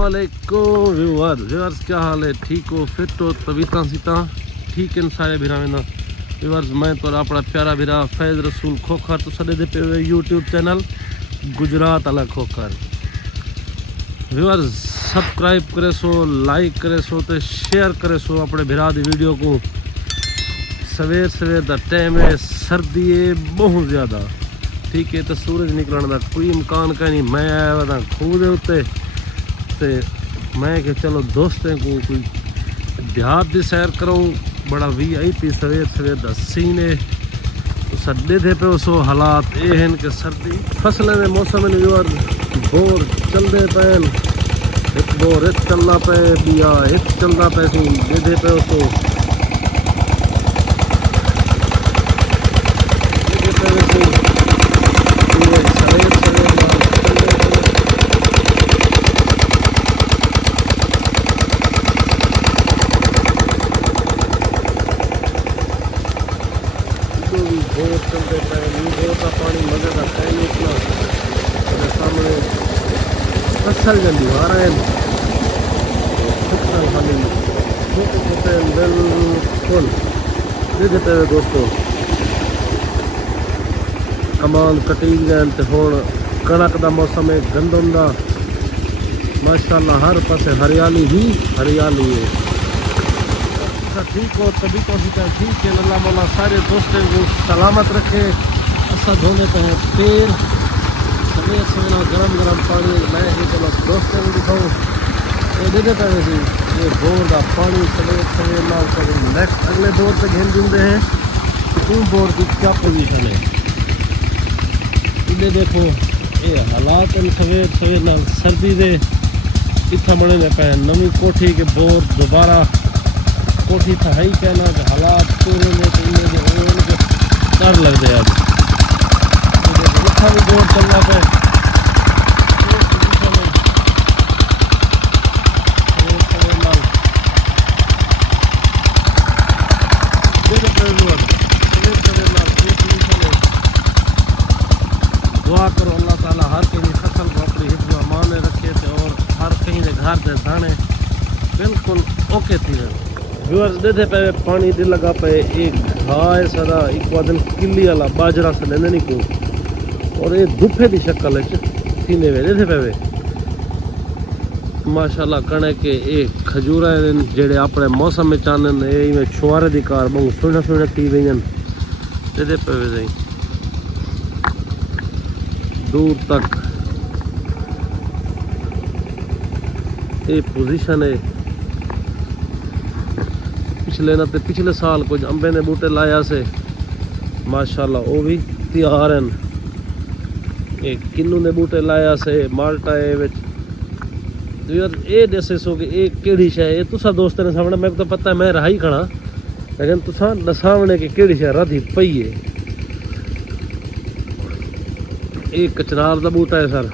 वालेकुम व्यूअर्स, क्या हाल है? ठीक हो, फिट हो, तबीयतां सीतां ठीक इन सारे भिरावां दा व्यूअर्स। मैं तो अपना प्यारा भिरा फैज़ रसूल खोखर तो सदे दे पे यूट्यूब चैनल गुजरात वाला खोखर व्यूअर्स। सब्सक्राइब करे सो, लाइक करे सो तो शेयर करे सो अपने भिरा दी वीडियो को। सवेर सवेर दा टाइम है, सर्दी है बहुत ज़्यादा, ठीक है। तो सूरज निकलने का कोई इम्कान का नहीं। मैं आया हुआ था खूह के उत्ते ते मैं कि चलो दोस्तों को कोई देहात की सैर करूँ। बड़ा VIP सवेर सवेर दा सीन है। तो सदे थे पे सो हालात ये हैं कि सर्दी फसलें के मौसम में बोर चलते पे, एक बोर एक चलना पे बिया एक चलना पे सी दे पे सो बोर चलते पे बोर का पानी मजे का है नहीं इतना। सामने फसल जल्दी आ रहे हैं, खाली छोटे बिल्कुल दे देते हुए दोस्तों। कमाल कटी गए हुण कणक का मौसम है, गंदम का माशाल्लाह हर पासे हरियाली ही हरियाली है। ठीक हो, तभी तो ठीक है। अल्लाह मौला सारे दोस्तों को सलामत रखे। ऐसा धोने पे है पैर सवेर सवेरा गरम गरम पानी। मैं चलो दोस्तों को दिखाऊँ दे देता है ये बोर का पानी सवेर सवेर ना कभी नेक्स्ट अगले बोर पे घेन दिंदे हैं। तो बोर की क्या पोजीशन है इधर देखो। ये हालात सवेर सवेर ना सर्दी दे इतना बने पे नवी कोठी के बोर दोबारा कोठी था ही कहना कि हालात पूरे में तो इन्हें डर लग गया। अब अच्छा भी जोर चल रहा है दुआ करो अल्लाह ताला हर कहीं फसल को अपनी हिफ्ज़ व अमान में रखे थे और हर कहीं के घर के दाने बिल्कुल ओके थी। व्यूअर्स देते पे पानी दे लगा पे एक घाय सदा एक दिन किली वाला बाजरा से लेने नहीं को और ये दुफे की शक्ल सीने में देते पे माशाल्लाह कणे के एक खजूरा जेड़े अपने मौसम में चानन ये छुआरे की कार बहुत सोहना सोहना थी गई देते पे दूर तक ये पोजीशन है। पिछले साल कुछ अंबे ने बूटे लाया से माशाल्लाह वो भी तैयार हैं। एक किन्नू ने बूटे लाया से माल्टा यार ये दसे सो कि एक केड़ी शय ये तुसा दोस्तों ने सामने मेरे को तो पता है मैं रहा ही खड़ा, लेकिन तुसा दसावने की केड़ी शय रही पई है। एक कचनार का बूटा है सर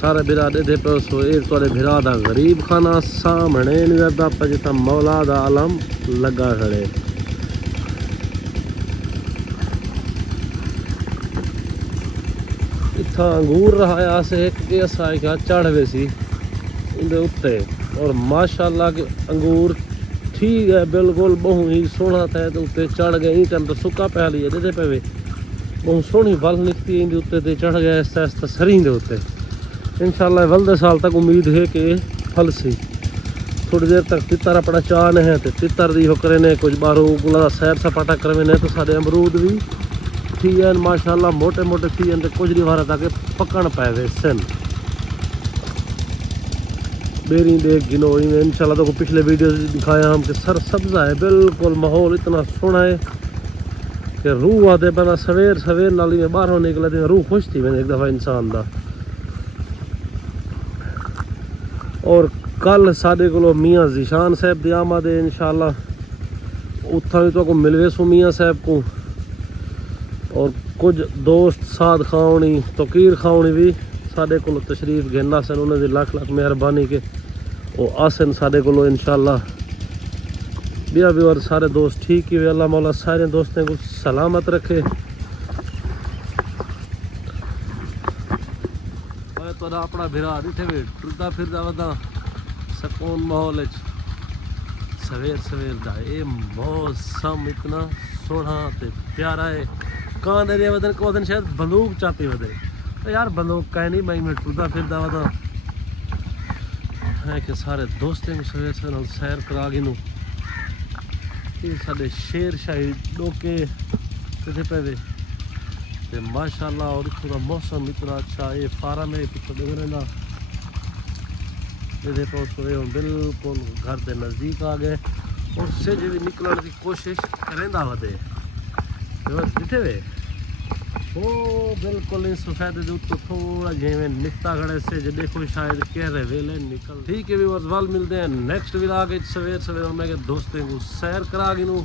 सारे बिरा दे पे सो एक थोड़े बिरा दा गरीब खाना सामने नहीं रहता पर जितना मौला दा आलम लगा खड़े। इतना अंगूर रहा से एक ऐसा चढ़ सी उनके उत्ते और माशाल्लाह के अंगूर ठीक है बिल्कुल बहु ही सोहना था। तो उत्ते चढ़ गए टाइम तो सुक्का पै लिया दे पे बहुत सोहनी वल निकती इंदे उत्ते चढ़ गया आस्ता आस्ता सरी दे उत्ते। इंशाल्लाह वलदे साल तक उम्मीद है कि फल सी। थोड़ी देर तक तितर अपना चान है तो तितर दी करे ने कुछ बारों गुला सैर सपाटा करवे ने तो सारे अमरूद भी थी हैं माशाल्लाह मोटे मोटे थी हैं। कुछ दी वारा तक पकड़ पाए सन बेरी देख गिनो इंशाल्लाह। तो पिछले वीडियो दिखाया हम कि सर सब्जा है बिल्कुल माहौल इतना सोहना है कि रूह आते बना सवेर सवेर नाली में बाहरों निकले थे रूह खुश थी मैंने एक दफ़ा इंसान का। और कल साढ़े को मियाँ ज़ीशान साहब की आमद है इंशाल्लाह उत्था भी तो मिलवे सो मियाँ साहब को और कुछ दोस्त साथ खाओनी तकीर खाओनी भी साढ़े को तशरीफ घेना सन। उन्होंने लाख लाख मेहरबानी के वो आसन साढ़े को इंशाल्लाह बिया भी। और सारे दोस्त ठीक ही हुए अल्लाह मौला सारे दोस्तों को सलामत रखे। तो अपना भिरा डिठे वे टुरदा फिरदा वदा सकून माहौल सवेर सवेर दा ये मौसम इतना सोहना ते प्यारा है। कां दे वदन को दिन शायद बंदूक चाहती वदे तो यार बंदूक कह नहीं मैं टुरदा फिरदा वदा है कि सारे दोस्तें को सवेर सवेर सैर करा गी नू ये साडे शेर शाही डोके किथे पे वे ते माशाल्लाह और इत्थों दा मौसम इतना अच्छा ये फारा मेरे पिछे डे रहिंदा ये पहुंचे हम बिल्कुल घर के नज़दीक आ गए और सिज भी निकलने की कोशिश करेंदा वधे दिखे वे वो बिल्कुल इन सफेद उत्तो थोड़ा जिमें निकता खड़े से जो देखो शायद कह रहे वेले निकल ठीक है भी वाल मिलते हैं नेक्स्ट व्लॉग सवेर सवेर मैं दोस्तों को सैर करा गिनू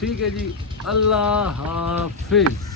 ठीक है जी अल्लाह हाफिज।